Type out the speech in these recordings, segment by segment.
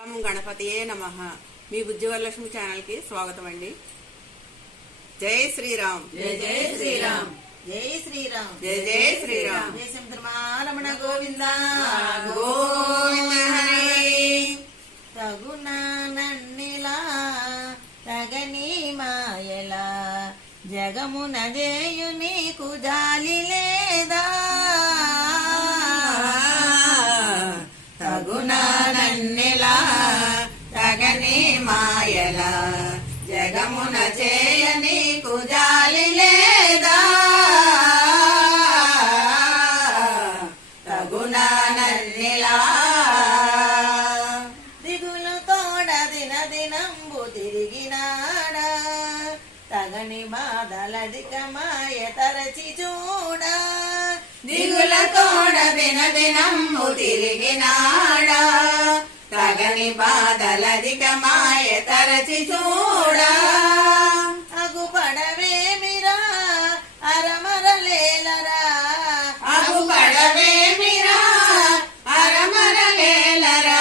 గణపతియే నమః. మీ బుజ్జివరలక్ష్మి ఛానల్ కి స్వాగతం అండి. జై శ్రీరామ్. జై జై శ్రీరామ్. జై శ్రీరామ్. జై జై శ్రీరామ్. జై శంకరమారమణ గోవింద గోవింద హరి. తగునా నన్నిలా తగని మాయలా జగమున జేయు నీకు జాలి లేదా? తగునా నన్నెలా తగని మాయలా జగమున చేయ నీకు జాలి లేదా? తగునా నన్నెలా దిగులు తోడ దిన దినంబు తిరిగినాడా తగని బాధలధిక మాయ తరచి చూడా. దిగుల తోడ దిన దినము తిరిగినాడా తగని బాధలధిక మాయ తరచి చూడా. అగుపడవేమిరా అరమరలేలరా అగుపడవేమిరా అరమరలేలరా.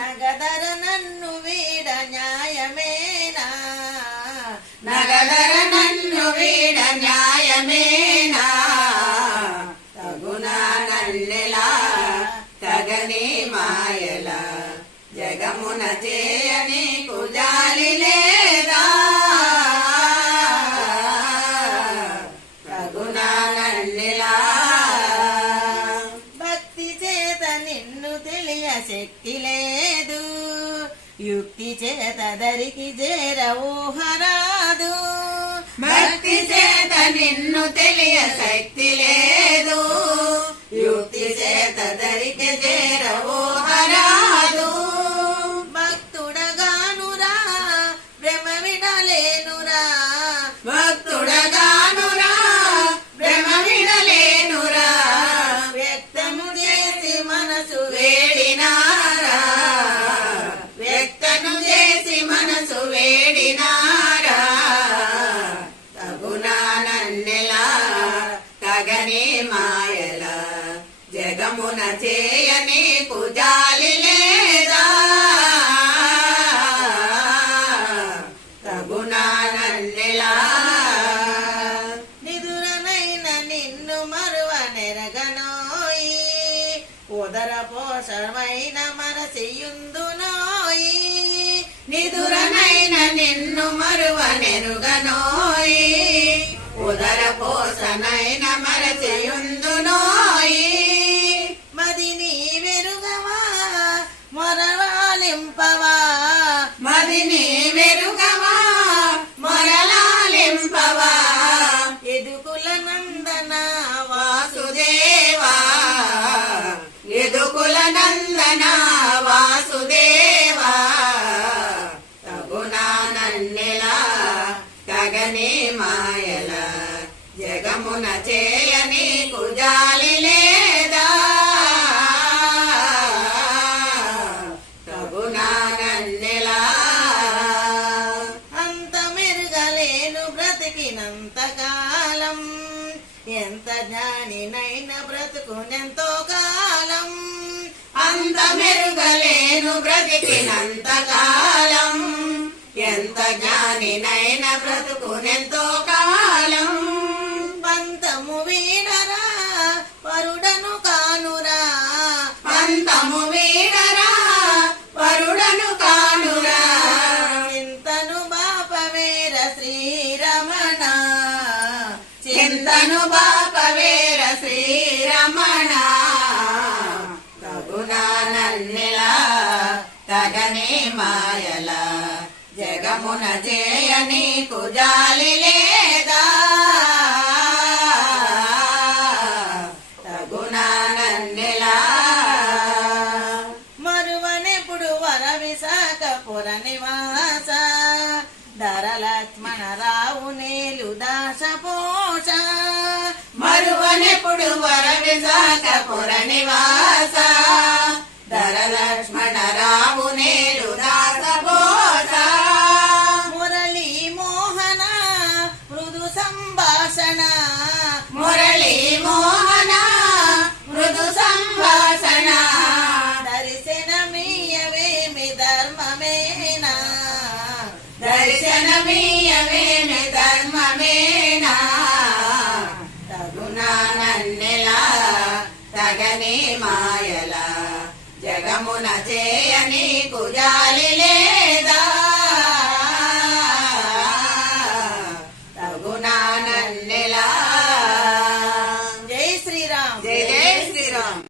నగదర నన్ను వీడ న్యాయమేనా? నగదర నన్ను వీడ న్యాయమేనా? తగునా నన్నెలా తగని మాయలా జగమున చేయ నీకు జాలి లేదా? తగునా నన్నెలా భక్తి చేత నిన్ను తెలియ శక్తి లేదు, యుక్తి చేత దరికి చేర ఊహరాదు. భక్తి చేత నిన్ను తెలియ శక్తి లేదు, యుక్తి చేత దరికి చేరవో హరాదు. భక్తుడగానురా భ్రమ విడలేనురా భక్తుడగానురా భ్రమ విడలేనురా. వ్యక్తము చేసి మనసు వేడినారా వ్యక్తను చేసి మనసు వేడినారా. తగునా నన్నెలా తగని మాయలా జగమున చేయ నీకు జాలి లేదా? తగునా నన్నెలా నిదురనైన నిన్ను మరువ నెరగనోయి, ఉదర పోషమైన మనసియుందునోయి. నిదురనైన నిన్ను మరువ నెరుగనోయి, ఉదర పోసనైన మరచియుందునోయి. మది నీ వెరుగవా మొరవాలింపవా, మది నీ వెరుగవా మొరలాలింపవా. ఎదుకుల నందన వాసుదేవా యదుకుల నందన వాసుదేవా. తగునా నన్నెలా తగని మాయలా జగమున చేయ నీకు జాలి లేదా? తగునా నన్నెలా అంత మెరుగలేను బ్రతికినంత కాలం, ఎంత జ్ఞానినైన బ్రతుకునెంతో కాలం. అంత మెరుగలేను బ్రతికినంత కాలం, ఎంత జ్ఞానినైన బ్రతుకునెంతో కాలం. పంతము వీడరా పరుడను కానురా, పంతము వీడరా వరుడను కానురా. చింతను బాపవేర శ్రీరమణ, చింతను బాపవేర శ్రీరమణ. తగునా నన్నెలా తగని మాయలా జగమున చేయ నీకు జాలి లేదా? తగునా నన్నెలా మరువనెప్పుడు వర విశాఖపుర నివాస, ధర లక్ష్మణరావు నేలు దాసపోష. మరువనెప్పుడు వర విశాఖపుర నివాస, ధర లక్ష్మణరావు నేలు దాసపోష. మురళీ మోహన మృదు సంభాషణ, మురళీ మోహన మృదు సంభాషణ. దర్శనమీయవేమి దర్శనమీయవేమి ధర్మమేనా తగునా నన్నెలా తగని మాయల జగమున చేయని కుజాలి